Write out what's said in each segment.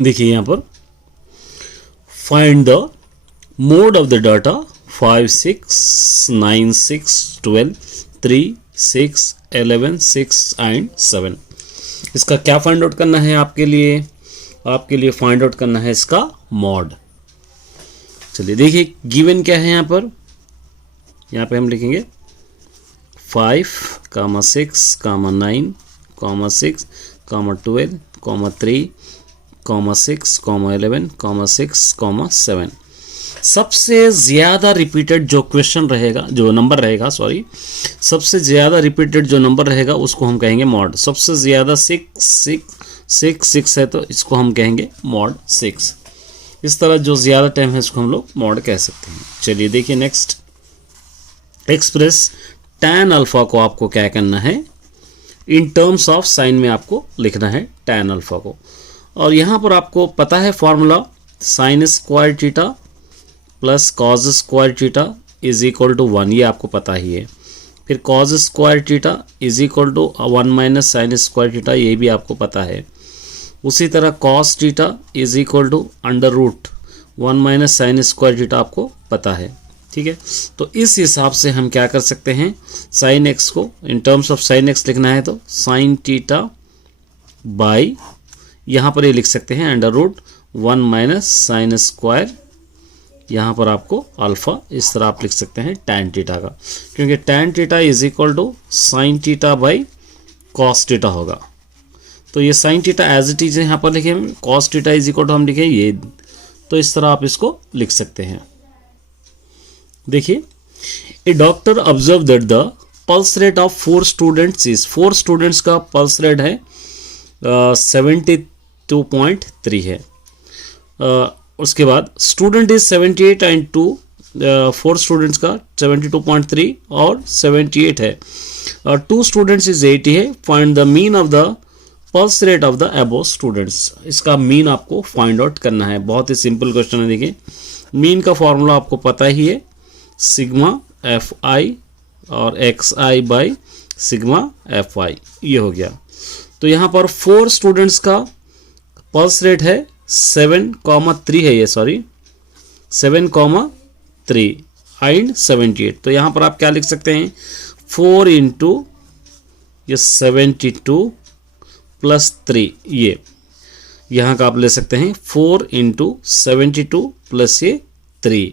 देखिए यहाँ पर find the mode of the data 5, 6, 9, 6, 12, 3, 6, 11, 6 and 7। इसका क्या फाइंड आउट करना है आपके लिए फाइंड आउट करना है इसका मॉड। चलिए देखिए गिवन क्या है यहाँ पे हम लिखेंगे 5, 6, 9, 6, 12, 3, 6, 11, 6, 7। सबसे ज़्यादा रिपीटेड जो क्वेश्चन रहेगा, जो नंबर रहेगा, सबसे ज़्यादा रिपीटेड जो नंबर रहेगा उसको हम कहेंगे मॉड। सबसे ज़्यादा 6 है तो इसको हम कहेंगे मॉड 6। इस तरह जो ज़्यादा टाइम है इसको हम लोग मॉड कह सकते हैं। चलिए देखिए नेक्स्ट, एक्सप्रेस tan अल्फ़ा को आपको क्या करना है, इन टर्म्स ऑफ साइन में आपको लिखना है tan अल्फ़ा को। और यहाँ पर आपको पता है formula sine square theta plus cos square theta is equal to 1, ये आपको पता ही है। फिर cos square theta is equal to 1 minus sine square theta, ये भी आपको पता है। उसी तरह cos theta is equal to under root 1 minus sine square theta आपको पता है, ठीक है। तो इस हिसाब से हम क्या कर सकते हैं, साइन एक्स को in terms of sine x लिखना है तो साइन थीटा बाई, यहाँ पर ये लिख सकते हैं under root 1 minus sine square, यहाँ पर आपको अल्फ़ा, इस तरह आप लिख सकते हैं tan थीटा का, क्योंकि tan theta is equal to sine theta by cos theta होगा। तो ये sine theta as it is यहाँ पर लिखे, cos theta is equal to हम लिखे ये, तो इस तरह आप इसको लिख सकते हैं। देखिए, a doctor observed that the pulse rate of 4 students is, 4 students का पल्स रेट है 72.3 है। उसके बाद स्टूडेंट इज 78 एंड 2, 4 स्टूडेंट्स का 72.3 और 78 है, और 2 स्टूडेंट्स इज 80 है। Find the mean of the pulse rate of the above students, इसका मीन आपको फाइंड आउट करना है। बहुत ही सिंपल क्वेश्चन है। देखिए मीन का फॉर्मूला आपको पता ही है, सिग्मा एफ आई और x I by sigma F आई, ये हो गया। तो यहाँ पर 4 स्टूडेंट्स का पल्स रेट है 7,3 है, ये 7,3 एंड 78। तो यहाँ पर आप क्या लिख सकते हैं, 4 इंटू ये 72 प्लस 3, ये यहाँ का आप ले सकते हैं 4 इंटू 72 प्लस ये 3।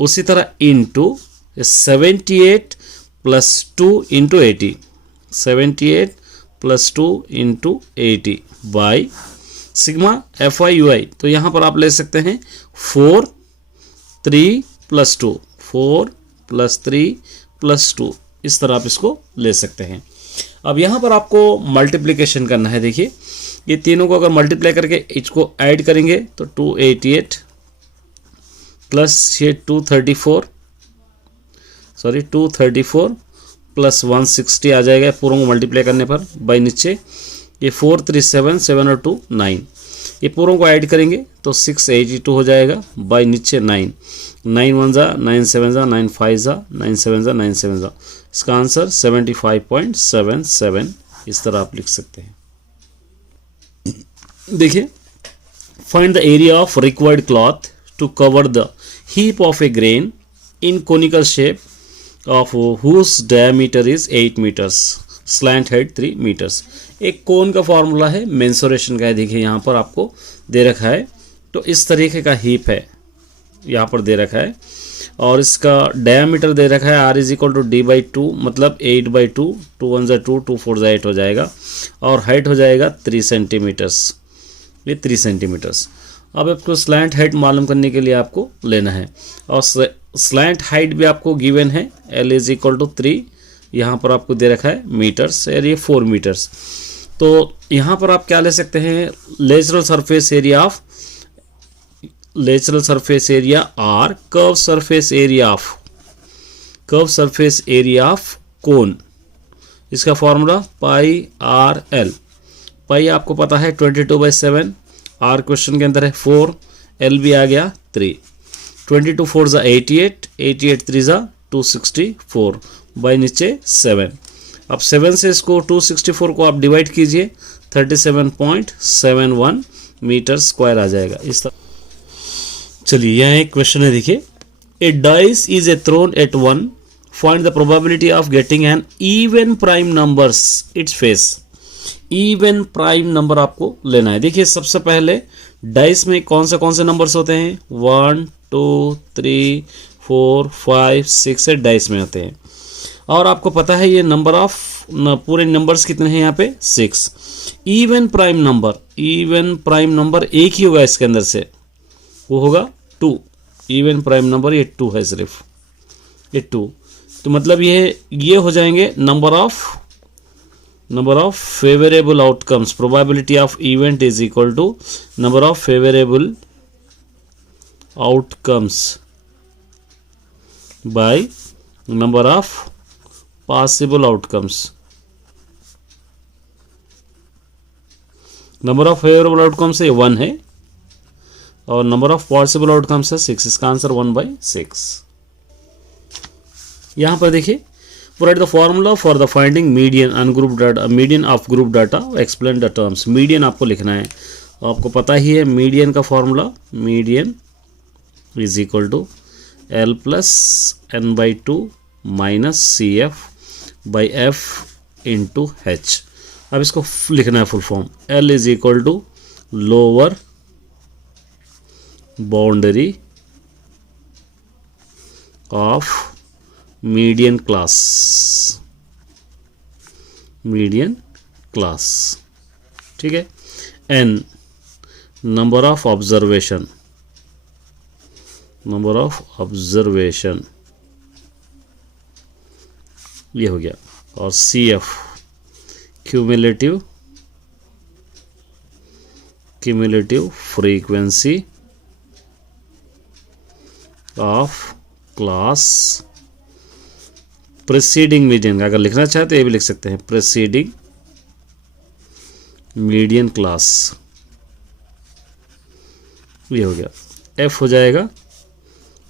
उसी तरह into 78 plus 2 into 80, 78 plus 2 into 80 by sigma F I U I. तो यहाँ पर आप ले सकते हैं 4, 3 प्लस 2, 4 प्लस 3 प्लस 2, इस तरह आप इसको ले सकते हैं। अब यहाँ पर आपको मल्टीप्लिकेशन करना है। देखिए ये तीनों को अगर मल्टीप्लाई करके इसको ऐड करेंगे तो 288 प्लस ये 234 प्लस 160 आ जाएगा पूरों को मल्टीप्लाई करने पर, बाई नीचे ये 4, 3, 7, 7 और 2 9, ये पूरों को ऐड करेंगे तो 682 हो जाएगा, बाई नीचे 9, 9 1 जा 9 7 जा 9 5 जा 9 7 जा 9 7 जा, इसका आंसर 75.77, इस तरह आप लिख सकते हैं। देखिए find the area of required cloth to cover the heap of a grain in conical shape of whose diameter is 8 meters, slant height 3 meters। एक कोन का फॉर्मूला है, मेंसुरेशन का है। देखिए यहाँ पर आपको दे रखा है, तो इस तरीके का हीप है यहाँ पर दे रखा है, और इसका डायमीटर दे रखा है r is equal to d/2, मतलब 8/2, 2 1 जा 2, 2 4 जा 8 हो जाएगा, और हाइट हो जाएगा 3 सेंटीमीटर्स, ये 3 सेंटीमीटर्स। अब आपको स्लैंट हाइट मालूम करने के लिए आपको लेना है, और स्लैंट हाइट भी आपको गिवन है, L इज इक्वल टू 3, यहाँ पर आपको दे रखा है मीटर्स, और ये 4 मीटर्स। तो यहाँ पर आप क्या ले सकते हैं, lateral surface area or curve surface area of cone, इसका formula pi r l. Pi आपको पता है 22/7, आर क्वेश्चन के अंदर है 4, एल भी आ गया 3, 22 4 जा 88, 88 3 जा 264, बाई नीचे 7। अब 7 से इसको 264 को आप डिवाइड कीजिए, 37.71 मीटर स्क्वायर आ जाएगा इस तरह। चलिए यहाँ एक क्वेश्चन है, देखिए, a dice is a thrown at one, find the probability of getting an even prime numbers its face. Even prime number आपको लेना है। देखिए सबसे पहले डाइस में कौन से नंबर्स होते हैं, 1 2 3 4 5 6 से डाइस में होते हैं। और आपको पता है ये नंबर ऑफ पूरे नंबर्स कितने हैं यहाँ पे 6। इवन प्राइम नंबर एक ही होगा इसके अंदर से, वो होगा 2। इवन प्राइम नंबर ये 2 है, सिर्फ ये 2। तो मतलब ये हो जाएंगे number of favourable outcomes. Probability of event is equal to number of favourable outcomes by number of possible outcomes. Number of favourable outcomes है 1 है और नंबर ऑफ पॉसिबल आउटकम्स है 6। इसका आंसर 1/6। यहां पर देखिए, write the formula for the finding median ungrouped data, median of group data, explain the terms। Median आपको लिखना है, आपको पता ही है मीडियन का formula, median is equal to L plus n/2 minus CF/F into H। अब इसको लिखना है full form, L is equal to lower boundary of median class, ठीक है। N नंबर ऑफ ऑब्जर्वेशन, ये हो गया। और CF cumulative frequency of class preceding median का, अगर लिखना चाहे तो ये भी लिख सकते हैं, प्रेसीडिंग मीडियन क्लास। ये हो गया। F हो जाएगा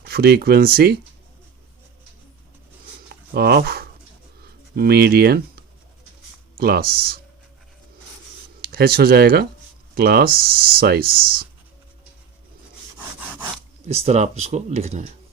frequency of median class. H हो जाएगा क्लास साइज। इस तरह आप इसको लिखना है।